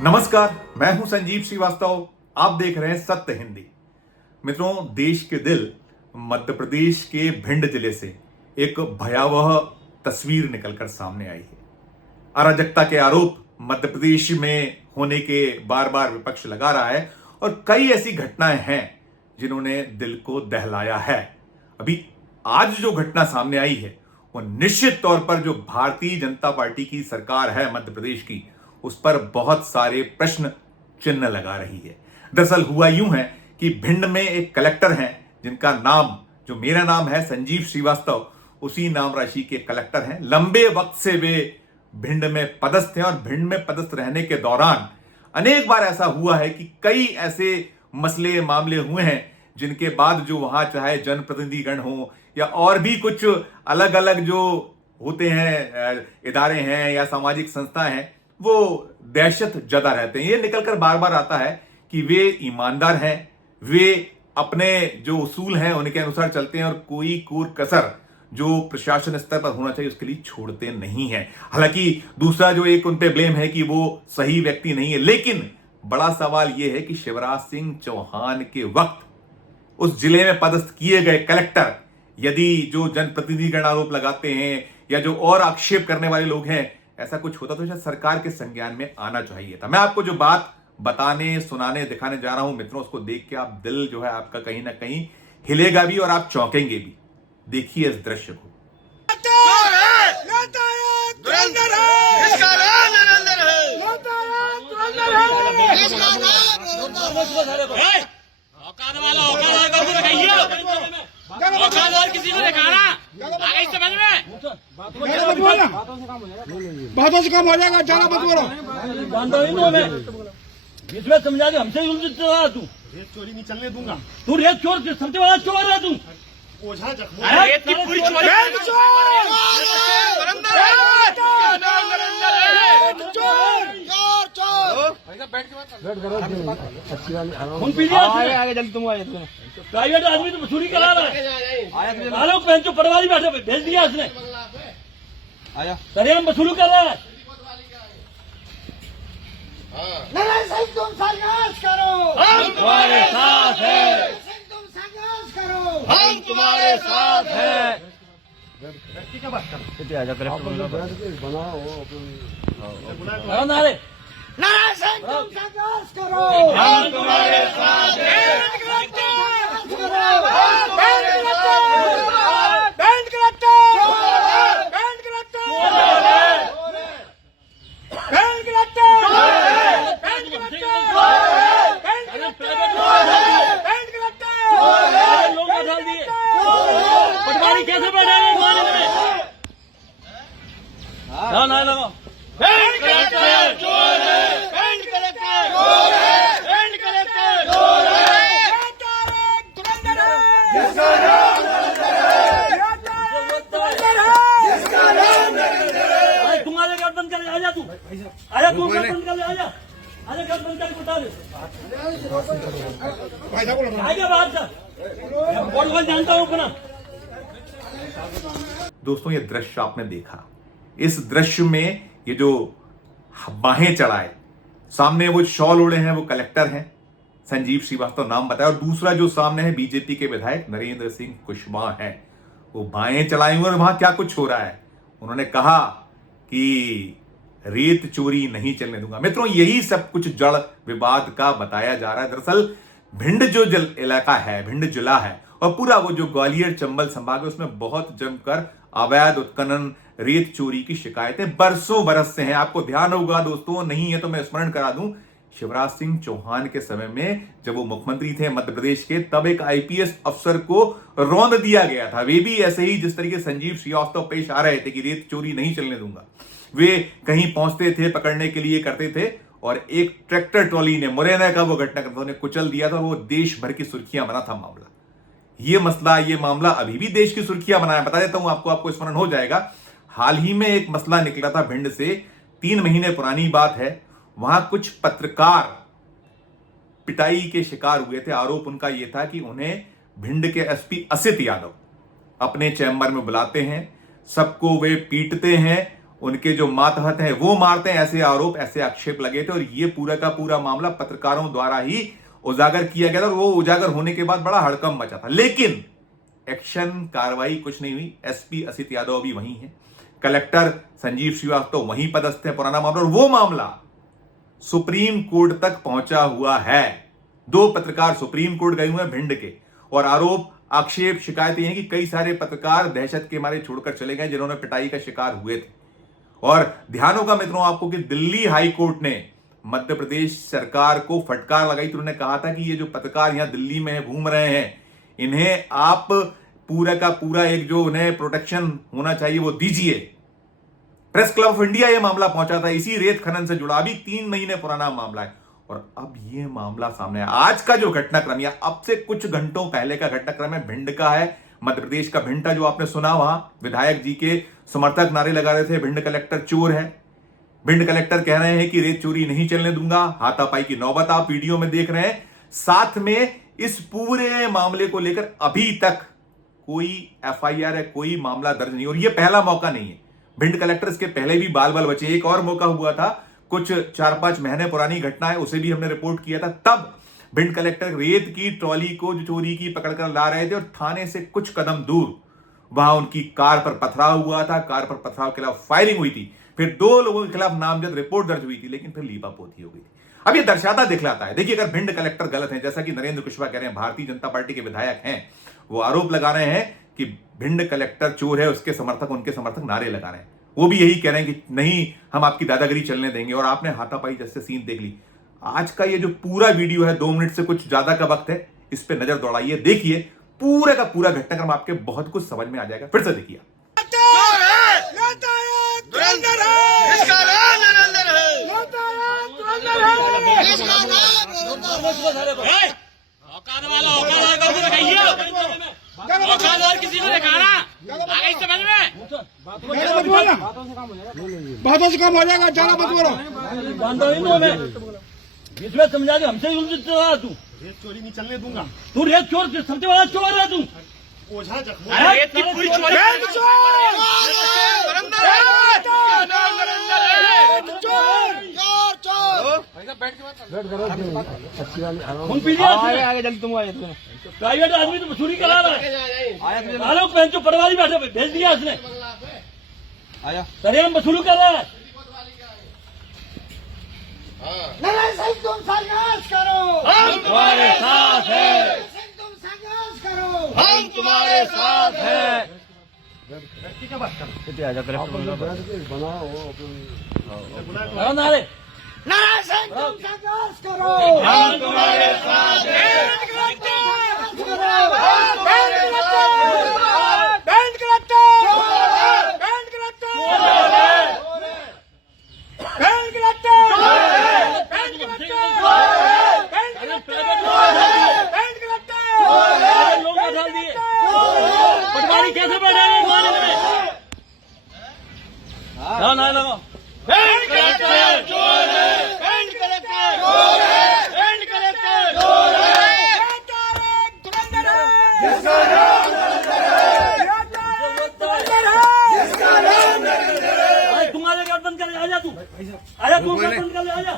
नमस्कार, मैं हूं संजीव श्रीवास्तव। आप देख रहे हैं सत्य हिंदी। मित्रों, देश के दिल मध्य प्रदेश के भिंड जिले से एक भयावह तस्वीर निकलकर सामने आई है। अराजकता के आरोप मध्य प्रदेश में होने के बार बार विपक्ष लगा रहा है और कई ऐसी घटनाएं हैं जिन्होंने दिल को दहलाया है। अभी आज जो घटना सामने आई है वो निश्चित तौर पर जो भारतीय जनता पार्टी की सरकार है मध्य प्रदेश की, उस पर बहुत सारे प्रश्न चिन्ह लगा रही है। दरअसल हुआ यूं है कि भिंड में एक कलेक्टर हैं जिनका नाम, जो मेरा नाम है संजीव श्रीवास्तव, उसी नाम राशि के कलेक्टर हैं। लंबे वक्त से वे भिंड में पदस्थ हैं और भिंड में पदस्थ रहने के दौरान अनेक बार ऐसा हुआ है कि कई ऐसे मसले मामले हुए हैं जिनके बाद जो वहां चाहे जनप्रतिनिधिगण हो या और भी कुछ अलग अलग जो होते हैं इदारे हैं या सामाजिक संस्थाएं हैं, वो दहशत जता रहते हैं। ये निकलकर बार बार आता है कि वे ईमानदार हैं, वे अपने जो उसूल हैं उनके अनुसार चलते हैं और कोई कोर कसर जो प्रशासन स्तर पर होना चाहिए उसके लिए छोड़ते नहीं हैं। हालांकि दूसरा जो एक उन पे ब्लेम है कि वो सही व्यक्ति नहीं है, लेकिन बड़ा सवाल यह है कि शिवराज सिंह चौहान के वक्त उस जिले में पदस्थ किए गए कलेक्टर, यदि जो जनप्रतिनिधिगण आरोप लगाते हैं या जो और आक्षेप करने वाले लोग हैं, ऐसा कुछ होता तो शायद सरकार के संज्ञान में आना चाहिए था। मैं आपको जो बात बताने, सुनाने, दिखाने जा रहा हूं मित्रों, उसको देख के आप दिल जो है आपका कहीं ना कहीं हिलेगा भी और आप चौंकेंगे भी। देखिए इस दृश्य को। किसी ने देखा ना आगे समझ में बातों से काम हो जाएगा। ज्यादा मत बोलो। इसमें समझा दे, हमसे उलझ रहा तू। रेत चोरी नहीं चलने दूंगा। तू रेत चोर, सबसे बड़ा चोर है तू। ओझा रेत की पूरी चोरी खून पी लिया। आगे जल्दी तुम आए। प्राइवेट आदमी तो वसूली करा रहा है। आलो पेंचो पटवारी बैठे भेज दिया उसने। सरेआम वसूली कर रहा है। तुम संघर्ष करो, हम तुम्हारे साथ हैं। तुम संघर्ष करो, हम तुम्हारे साथ हैं। नारे नारायण सिंह तुम संघर्ष करो, हम तुम्हारे साथ हैं। लोग डाल दिए। पटवारी कैसे बैठा है माने में? हाँ ना लगाओ। तुम्हारे घर बंद कर, आजा तू, आजा तू घर बंद कर ले, आजा आजा घर बंद कर बता दे। आजा बाहर जा, मैं जानता हूँ अपना। दोस्तों, ये दृश्य आपने देखा। इस दृश्य में ये जो बाहें चढ़ाए, सामने वो शॉल ओढ़े हैं, वो कलेक्टर हैं, संजीव श्रीवास्तव नाम बताया, और दूसरा जो सामने है बीजेपी के विधायक नरेंद्र सिंह कुशवाहा हैं। वो बाहें चलाई हुए और वहां क्या कुछ हो रहा है। उन्होंने कहा कि रेत चोरी नहीं चलने दूंगा। मित्रों, यही सब कुछ जड़ विवाद का बताया जा रहा है। दरअसल भिंड जो इलाका है, भिंड जिला है, और पूरा वो जो ग्वालियर चंबल संभाग है, उसमें बहुत जमकर अवैध उत्खनन, रेत चोरी की शिकायतें बरसों बरस से हैं। आपको ध्यान होगा दोस्तों, नहीं है तो मैं स्मरण करा दूं, शिवराज सिंह चौहान के समय में जब वो मुख्यमंत्री थे मध्य प्रदेश के, तब एक आईपीएस अफसर को रौंद दिया गया था। वे भी ऐसे ही जिस तरीके संजीव श्रीवास्तव पेश आ रहे थे कि रेत चोरी नहीं चलने दूंगा। वे कहीं पहुंचते थे, पकड़ने के लिए करते थे, और एक ट्रैक्टर ट्रॉली ने, मुरैना का वो घटनाक्रम ने कुचल दिया था और वो देश भर की सुर्खियां बना था मामला। ये मामला अभी भी देश की सुर्खियां बनाया। बता देता हूं आपको स्मरण हो जाएगा। हाल ही में एक मसला निकला था भिंड से, 3 महीने पुरानी बात है। वहां कुछ पत्रकार पिटाई के शिकार हुए थे। आरोप उनका यह था कि उन्हें भिंड के एसपी असित यादव अपने चैम्बर में बुलाते हैं, सबको वे पीटते हैं उनके जो मातहत हैं वो मारते हैं, ऐसे आरोप, ऐसे आक्षेप लगे थे। और ये पूरा का पूरा मामला पत्रकारों द्वारा ही उजागर किया गया था और वो उजागर होने के बाद बड़ा हड़कंप मचा था। लेकिन एक्शन, कार्रवाई कुछ नहीं हुई। एसपी असित यादव अभी वहीं है, कलेक्टर संजीव श्रीवास्तव वहीं पदस्थ है। पुराना मामला, और वो मामला सुप्रीम कोर्ट तक पहुंचा हुआ है। 2 पत्रकार सुप्रीम कोर्ट गए हुए हैं भिंड के, और आरोप, आक्षेप, शिकायतें हैं कि कई सारे पत्रकार दहशत के मारे छोड़कर चले गए जिन्होंने पिटाई का शिकार हुए थे। और ध्यान होगा मित्रों आपको कि दिल्ली हाई कोर्ट ने मध्य प्रदेश सरकार को फटकार लगाई थी। उन्होंने कहा था कि ये जो पत्रकार यहां दिल्ली में घूम रहे हैं, इन्हें आप पूरा का पूरा एक जो उन्हें प्रोटेक्शन होना चाहिए वो दीजिए। प्रेस क्लब ऑफ इंडिया ये मामला पहुंचा था इसी रेत खनन से जुड़ा, अभी 3 महीने पुराना मामला है। और अब ये मामला सामने है। आज का जो घटनाक्रम, या अब से कुछ घंटों पहले का घटनाक्रम है, भिंड का है, मध्य प्रदेश का भिंड का, जो आपने सुना वहां विधायक जी के समर्थक नारे लगा रहे थे भिंड कलेक्टर चोर है। भिंड कलेक्टर कह रहे हैं कि रेत चोरी नहीं चलने दूंगा। हाथापाई की नौबत आप वीडियो में देख रहे हैं। साथ में इस पूरे मामले को लेकर अभी तक कोई एफआईआर है, कोई मामला दर्ज नहीं। और यह पहला मौका नहीं है। भिंड कलेक्टर इसके पहले भी बाल बाल बचे। एक और मौका हुआ था, कुछ 4-5 महीने पुरानी घटना है, उसे भी हमने रिपोर्ट किया था। तब भिंड कलेक्टर रेत की ट्रॉली को जो चोरी की पकड़कर ला रहे थे और थाने से कुछ कदम दूर वहां उनकी कार पर पथराव हुआ था। कार पर पथराव के खिलाफ फायरिंग हुई थी, फिर 2 लोगों के खिलाफ नामजद रिपोर्ट दर्ज हुई थी, लेकिन फिर लीपापोती हो गई थी। अब ये दर्शाता दिखलाता है। देखिए, अगर भिंड कलेक्टर गलत है, जैसा कि नरेंद्र कुशवाहा कह रहे हैं, भारतीय जनता पार्टी के विधायक हैं, वो आरोप लगा रहे हैं कि भिंड कलेक्टर चोर है, उसके समर्थक, उनके समर्थक नारे लगा रहे हैं। वो भी यही कह रहे हैं कि नहीं, हम आपकी दादागिरी चलने देंगे। और आपने हाथापाई जैसे सीन देख ली। आज का ये जो पूरा वीडियो है, 2 मिनट से कुछ ज्यादा का वक्त है, इस पे नजर दौड़ाइए, देखिए पूरा का पूरा घटनाक्रम, आपके बहुत कुछ समझ में आ जाएगा। फिर से देखिए। किसी को दिखाना आगे समझ में बातों से काम हो जाएगा, ज्यादा मत बोलो। जानता नहीं तो मैं इसमें समझा दे, हमसे ही चला तू। रेत चोरी नहीं चलने दूंगा। तू रेत चोर, सबसे बड़ा चोर है तू। ओझा रेत की पूरी चोरी। खून पी लिया आगे जल्दी, तुम आए। प्राइवेट आदमी तो वसूली करा रहा है। आलो पेंचो पटवारी बैठे, भेज दिया उसने। अरे हम वसूली कर रहा है। तुम संघर्ष करो, हम तुम्हारे साथ है, तुम संघर्ष करो, हम तुम्हारे साथ है। नारे नारायण सिंह तुम संघर्ष करो, हम तुम्हारे साथ है। लोग बदल दिए, पटवारी कैसे बैठा है थाने में? ना लगाओ। तुम्हारे घर बंद कर, आजा तू, आजा तू, घर बंद कर, आजा,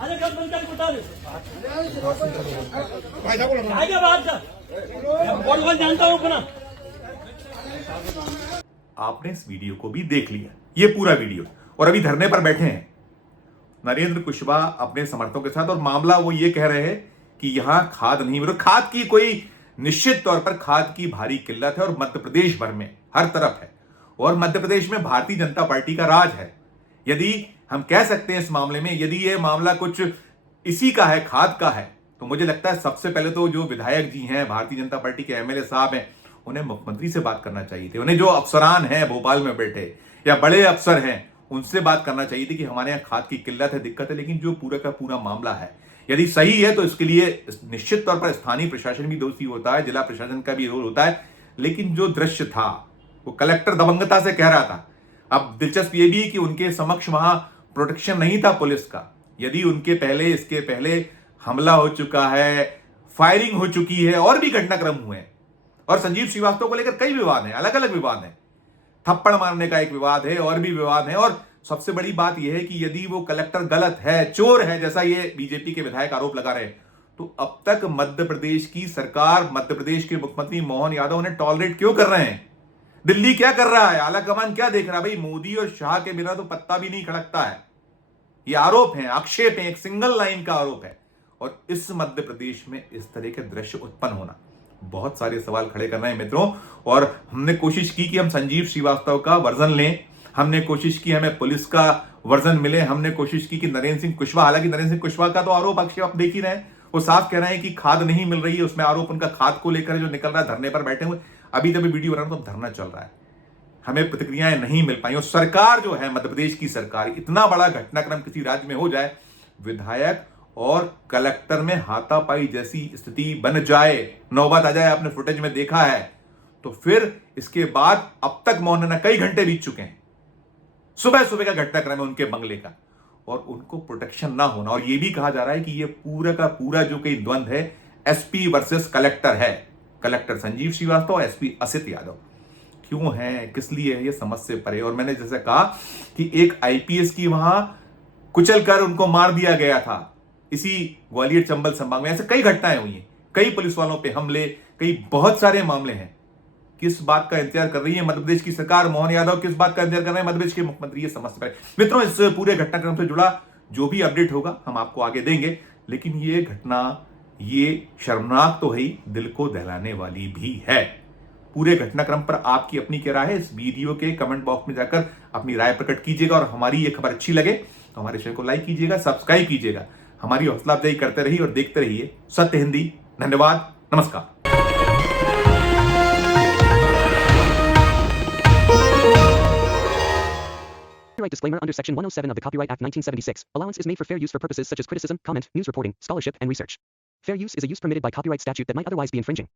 आजा घर बंद कर, बता दे, आजा बाहर जा, कौन जानता हूँ अपना। आपने इस वीडियो को भी देख लिया, ये पूरा वीडियो, और अभी धरने पर बैठे हैं नरेंद्र कुशवाहा अपने समर्थकों के साथ। और मामला वो ये कह रहे हैं कि यहां खाद नहीं मिल, खाद की कोई निश्चित तौर पर खाद की भारी किल्लत है और मध्य प्रदेश भर में हर तरफ है। और मध्य प्रदेश में भारतीय जनता पार्टी का राज है। यदि हम कह सकते हैं इस मामले में, यदि यह मामला कुछ इसी का है, खाद का है, तो मुझे लगता है सबसे पहले तो जो विधायक जी हैं, भारतीय जनता पार्टी के एमएलए साहब हैं, उन्हें मुख्यमंत्री से बात करना चाहिए थी। उन्हें जो अफसरान हैं भोपाल में बैठे या बड़े अफसर हैं, उनसे बात करना चाहिए थी कि हमारे यहाँ खाद की किल्लत है, दिक्कत है। लेकिन जो पूरा का पूरा मामला है, यदि सही है तो इसके लिए निश्चित तौर पर स्थानीय प्रशासन भी दोषी होता है, जिला प्रशासन का भी रोल होता है। लेकिन जो दृश्य था वो कलेक्टर दबंगता से कह रहा था। अब दिलचस्प ये भी कि उनके समक्ष वहां प्रोटेक्शन नहीं था पुलिस का। यदि उनके पहले, इसके पहले हमला हो चुका है, फायरिंग हो चुकी है, और भी घटनाक्रम हुए हैं, और संजीव श्रीवास्तव को लेकर कई विवाद हैं, अलग अलग विवाद हैं, थप्पड़ मारने का एक विवाद है, और भी विवाद है। और सबसे बड़ी बात यह है कि यदि वो कलेक्टर गलत है, चोर है, जैसा ये बीजेपी के विधायक आरोप लगा रहे हैं, तो अब तक मध्य प्रदेश की सरकार, मध्य प्रदेश के मुख्यमंत्री मोहन यादव उन्हें टॉलरेट क्यों कर रहे हैं? दिल्ली क्या कर रहा है? आलाकमान क्या देख रहा है? भाई मोदी और शाह के बिना तो पत्ता भी नहीं खड़कता है। ये आरोप है, आक्षेप है, एक सिंगल लाइन का आरोप है। और इस मध्य प्रदेश में इस तरह के दृश्य उत्पन्न होना बहुत सारे सवाल खड़े कर रहे हैं मित्रों। और हमने कोशिश की कि हम संजीव श्रीवास्तव का वर्जन लें, हमने कोशिश की हमें पुलिस का वर्जन मिले, हमने कोशिश की कि नरेंद्र सिंह कुशवाहा, हालांकि नरेंद्र सिंह कुशवाहा का तो आरोप आक्षेप आप देख ही रहे हैं, वो साफ कह रहे हैं कि खाद नहीं मिल रही है, उसमें आरोप उनका खाद को लेकर जो निकल रहा है, धरने पर बैठे हुए। अभी जब वीडियो बना तो धरना चल रहा है, हमें प्रतिक्रियाएं नहीं मिल पाई। और सरकार जो है, मध्य प्रदेश की सरकार, इतना बड़ा घटनाक्रम किसी राज्य में हो जाए, विधायक और कलेक्टर में हाथापाई जैसी स्थिति बन जाए, नौबत आ जाए, आपने फुटेज में देखा है, तो फिर इसके बाद अब तक मौन कई घंटे बीत चुके हैं। सुबह सुबह का घटनाक्रम है उनके बंगले का, और उनको प्रोटेक्शन ना होना। और यह भी कहा जा रहा है कि यह पूरा का पूरा जो कई द्वंद है एसपी वर्सेस कलेक्टर है, कलेक्टर संजीव श्रीवास्तव, एसपी असित यादव। क्यों है, किस लिए है, ये समझ से परे। और मैंने जैसे कहा कि एक आईपीएस की वहां कुचल कर उनको मार दिया गया था, इसी ग्वालियर चंबल संभाग में ऐसे कई घटनाएं हुई हैं, कई पुलिस वालों पे हमले, कई बहुत सारे मामले हैं। किस बात का इंतजार कर रही है मध्य प्रदेश की सरकार, मोहन यादव किस बात का इंतजार कर रहे हैं मध्य प्रदेश के मुख्यमंत्री, ये समझ पाए मित्रों। इस पूरे घटनाक्रम से जुड़ा जो भी अपडेट होगा हम आपको आगे देंगे, लेकिन ये घटना, ये शर्मनाक तो है ही, दिल को दहलाने वाली भी है। पूरे घटनाक्रम पर आपकी अपनी क्या राय है, इस वीडियो के कमेंट बॉक्स में जाकर अपनी राय प्रकट कीजिएगा। और हमारी ये खबर अच्छी लगे तो हमारे चैनल को लाइक कीजिएगा, सब्सक्राइब कीजिएगा, हमारी हौसला अफजाई करते रहिए और देखते रहिए सत्य हिंदी। धन्यवाद, नमस्कार। Copyright disclaimer under Section 107 of the Copyright Act 1976. Allowance is made for fair use for purposes such as criticism, comment, news reporting, scholarship, and research. Fair use is a use permitted by copyright statute that might otherwise be infringing.